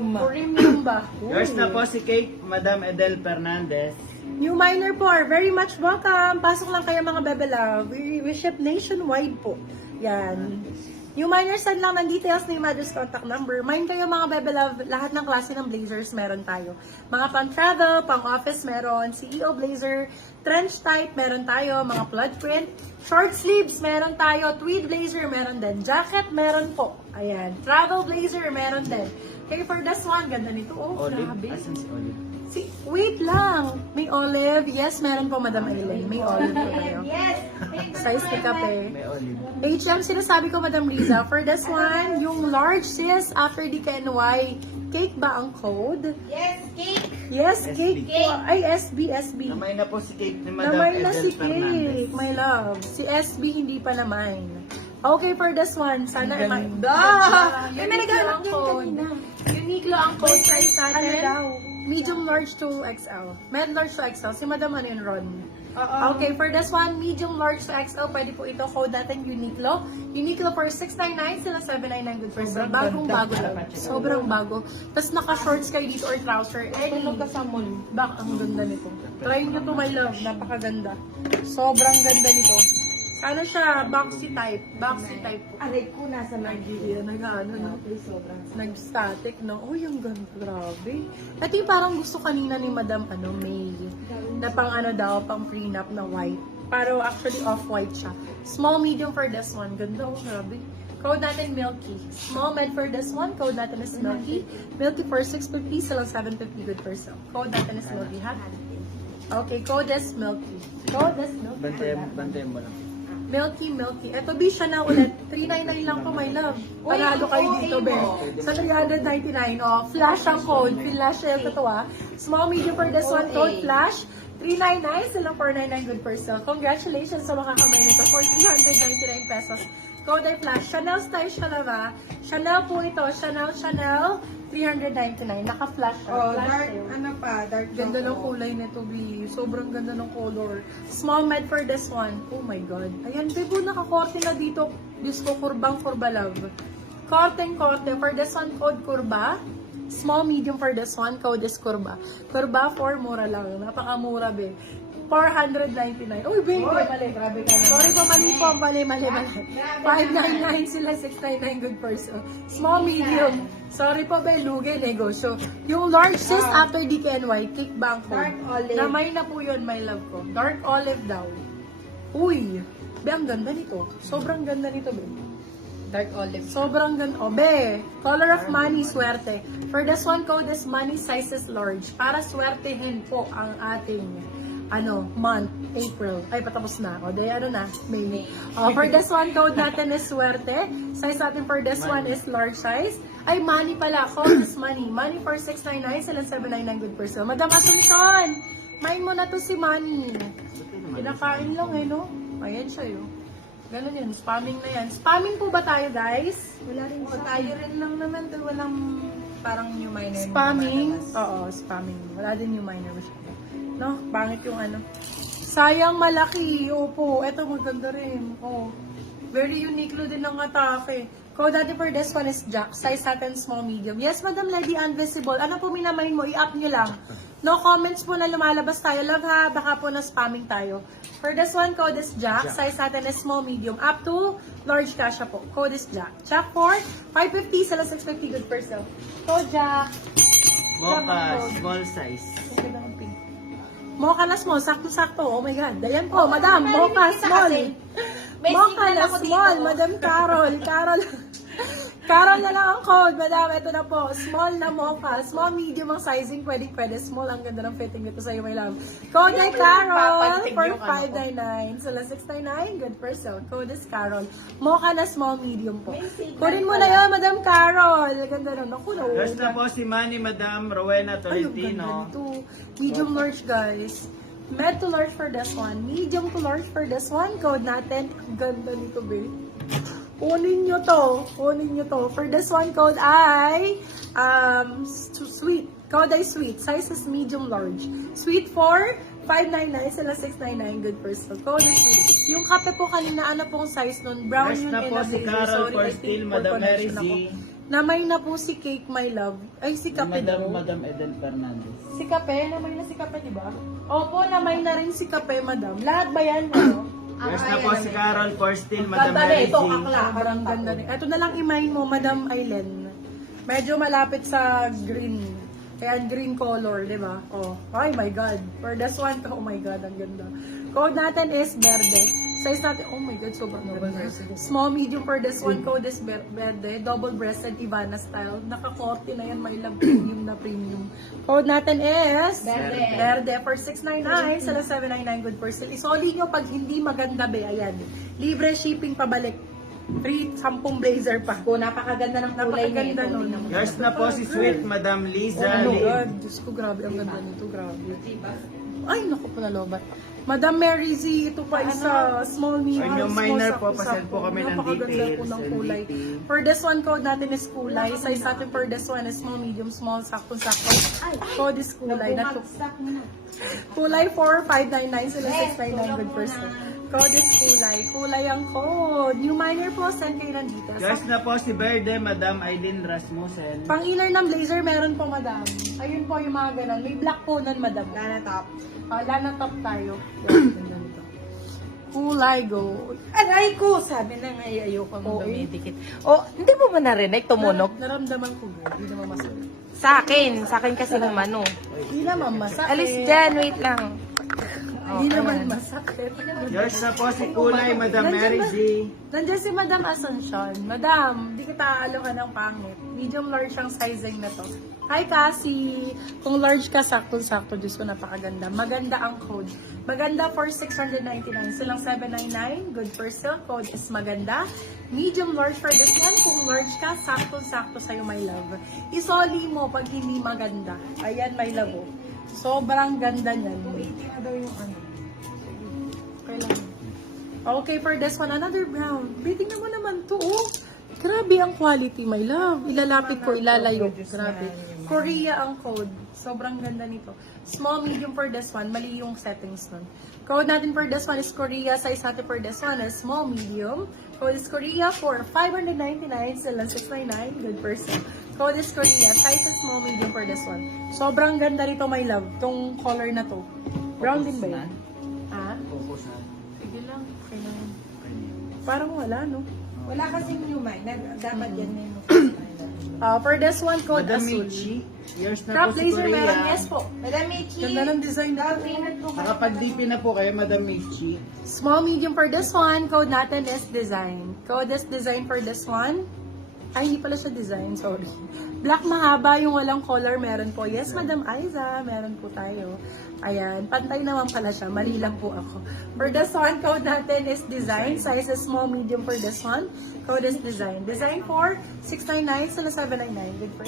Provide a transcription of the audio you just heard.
Premium ba? Yours na po si Kate, Madam Edel Fernandez. New miner po, very much welcome. Pasok lang kayo mga Bebe Love. We ship nationwide po. Yan. New miners, send lang ng details na yung mother's contact number. Mine kayo mga Bebe Love, lahat ng klase ng blazers meron tayo. Mga pang-travel, pang-office meron, CEO blazer, trench type meron tayo, mga flood print, short sleeves meron tayo, tweed blazer meron din, jacket meron po. Ayan, travel blazer meron din. Okay, for this one, ganda nito. Oh, grabe. Asan si Olive? Wait lang. May olive. Yes, meron po, Madam Aileen. May olive po kayo. Yes! Size ni kape. May Olive. HM, sinasabi ko, Madam Riza. For this one, yung large sis after DKNY, cake ba ang code? Yes, cake! Yes, SB. cake po. Ay, SB, SB. Namay na po si Kate ni Madam Namay na Edel si Fernandez. cake, my love. Si SB hindi pa naman. Okay, for this one, sana Ang ganda! May naghanap din kanina. Uniqlo ang code size natin. Ano daw? Medium large to XL. Med large to XL. Si Madam ano yun, Ron? Oo. Okay, for this one, medium large to XL, pwede po ito. Code natin Uniqlo. Uniqlo for 699, sila 799 good for sale. Bagong bago lang. Sobrang bago. Tapos naka-shorts kayo dito or trouser. Tulog ka sa mall. Bak, ang ganda nito. Try nyo to, my love. Napakaganda. Sobrang ganda nito. Ano siya? Boxy type. Boxy type po. Aray ko, nasa Nigeria, nag-ano, no? sobrang. Nag-static, no? Oh, yung ganda, grabe. Ito yung parang gusto kanina ni Madam, May. Na pang ano daw, pang prenup na white. Pero actually off-white siya. Small, medium for this one. Ganda, oh, grabe. Code natin Milky. Small med for this one. Code natin is Milky. Milky for 650, silang 750 good for sale. Code natin is Milky, ha? Okay, code is Milky. Code is Milky. Bantayan mo lang. Milky. Ito, B, siya na ulit. 399 lang po, my love. Panalo kayo dito, be. Sa 399, oh. Flash ang code. Flash yung totoo, Small, medium for this one, code flash. 399, silang 499 good per sale. Congratulations sa mga kamay nito for 399 pesos. Code ay flash. Chanel style siya na ba? Chanel po ito. Chanel. 399. Naka-flash siya. Oh, Flash dark, siya. ano pa, dark Ganda ng choco. kulay nito, B. Sobrang ganda ng color. Small med for this one. Oh my God. Ayan, Bebo, nakakorte na dito. Diyos ko, kurbang-kurba love. Korte. For this one, code kurba. Small, medium for this one, code is kurba. Kurba for mura lang. Napakamura, be. 499. Uy, be, mali. Grabe ka na. Sorry po, mali po. Mali. 599 sila, 699 good person. Small, medium. Sorry po, be, lugi, negosyo. Yung large sis after DKNY, kick bank po. Dark olive. Namay na po yun, my love ko. Dark olive daw. Uy, be, ang ganda nito. Sobrang ganda nito, be. Dark olive. Sobrang ganda. O, be, color of money, swerte. For this one, code is money sizes large. Para swertehin po ang ating month, April. Ay, patapos na ako. Day, May. For this one, code natin is swerte. Size natin for this one is large size. Ay, money pala. Code is money. Money for 699, sila 799 good per sale. Madam Asuncion, mine mo na to si money. Pinakain lang no? Ayan siya yun. Ganun yun, spamming na yan. Spamming po ba tayo, guys? Wala rin sa tayo rin lang naman. Walang parang new miner. Spamming? Oo, spamming. Wala din new miner masyado. No, pangit yung Sayang malaki. Opo, eto maganda rin. Oh. Very Uniqlo din ang atake. Code natin for this one is Jack. Size natin small, medium. Yes, Madam Lady, invisible. Ano po minamain mo? I-up nyo lang. No comments po na lumalabas tayo. Love ha, baka po na spamming tayo. For this one, code is Jack. Size natin is small, medium. Up to large kasha po. Code is Jack. Jack for 550, sila 650 good per sale. Code Jack. Mocha, small size. Mocha na small, sakto-sakto. Oh my God. Ayan po, Madam. Mocha small. Mocha na small, Madam Carol. Carol na lang ang code, Madam. Ito na po. Small na mocha. Small, medium ang sizing. Pwede. Small. Ang ganda ng fitting nito sa'yo, my love. Code ay Carol for 599. So, 699. Good for sale. Code is Carol. Mocha na small, medium po. Kunin mo na yun, Madam Carol. Ganda na. Naku, Yours na po si Manny, Madam Rowena ay, yung Tolentino. ganda nito. Medium large, guys. Med to large for this one. Medium to large for this one. Code natin. Ang ganda nito, babe. Kunin nyo to. For this one, code ay sweet. Code ay sweet. Size is medium large. Sweet for 599, sila 699. Good for sale. Code is sweet. Yung kape po kanina, ano pong size nun? Brown Yours yun na in po a si blazer. Carol Sorry, for I think still, poor Madam Mary connection Z. ako. Namay na po si Cake, my love. Ay, si Kape daw. Madam Eden Fernandez. Si Kape, namay na si Kape, di ba? Opo, namay na rin si Kape, madam. Lahat ba yan, ano? Yes na po si Carol Forstin, Madam Ganda Mary rin, ito G. akla. Parang ganda rin. Ito na lang imahin mo, Madam Aileen. Medyo malapit sa green. Kaya green color, di ba? Oh, ay my God. For this one, oh my God, ang ganda. Code natin is verde. Size natin, oh my God, sobrang ganda. Small, medium for this one, code is verde. Double-breasted Ivana style. Naka-40 na yan, my love, premium na premium. Code natin is Verde. Verde for 699, sila 799, good for sale. Isoli nyo pag hindi maganda, be, ayan. Libre shipping pabalik. Free 10 blazer pa. Kung napakaganda ng kulay Napakaganda nito. nun. Yours na po si Sweet Madam Oh Liza my Lee. God, Diyos ko, grabe ang ganda nito, grabe. Ay, naku po, nalobat. Madam Mary Z, ito pa isa, small medium, Or yung small minor sakto, po, pasend po kami ng Napakaganda details po ng and kulay. detail. For this one, code natin is kulay. Size natin for this one is small, medium, small, sakto. Code is kulay. Bumagsak mo na. Kulay 4599 sila 699 good person. Code is kulay. Kulay ang code. New minor po, send kayo ng details. Yours na po si Verde, Madam Aileen Rasmussen. Pang inner ng blazer, meron po, madam. Ayun po yung mga ganun. May black po nun, madam. Lana top. Lana top tayo. Yan, ganito. Kulay, go. Aray ko! Sabi na nga ayoko Oo, nang eh. dumidikit. Oh, hindi mo ba narinig? Tumunog? Naramdaman ko, girl. Hindi naman masakit. Sa akin kasi humano. Hindi naman masakit. Alis dyan, wait lang. Hindi naman masakit. Yours na po si Kulay, Madam Mary G. Nandiyan si Madam Asuncion. Madam, di kita aalokan ng pangit. Medium large ang sizing na to. Hi, Cassie! Kung large ka, sakto-sakto. Diyos ko, napakaganda. Maganda ang code. Maganda for 699. Silang 799. Good for silk. Code is maganda. Medium large for this one. Kung large ka, sakto-sakto sa'yo, my love. Isoli mo pag hindi maganda. Ayan, my love. Oh. Sobrang ganda niyan. na daw yung ano. Okay lang. Okay, for this one, another brown. Tingnan mo naman to, oh. Grabe ang quality, my love. Ilalapit ko, ilalayo. Grabe. Korea ang code. Sobrang ganda nito. Small, medium for this one. Mali yung settings nun. Code natin for this one is Korea. Size natin for this one is small, medium. Code is Korea for 599. Silang 699. Good person. Code is Korea. Size is small, medium for this one. Sobrang ganda nito, my love. Tong color na to. Brown din ba yan? Ah? Focus na. Sige lang. Okay lang. Parang wala, no? Wala kasing new mind. Dapat yan na yung For this one, code Madam Azul. Michi, yours na Crop po si laser Korea. meron, yes po. Madam Michi! Ganda ng design na to. Nakapag-DP na po kayo, Madam Michi. Small, medium for this one. Code natin is design. Code is design for this one. Ay, hindi pala siya design. Sorry. Black mahaba, yung walang color meron po. Yes, Madam Aiza, meron po tayo. Ayan, pantay naman pala siya. Mali lang po ako. For this one, code natin is design. Size is small, medium for this one. Code is design. Design for 699 sila 799. Good for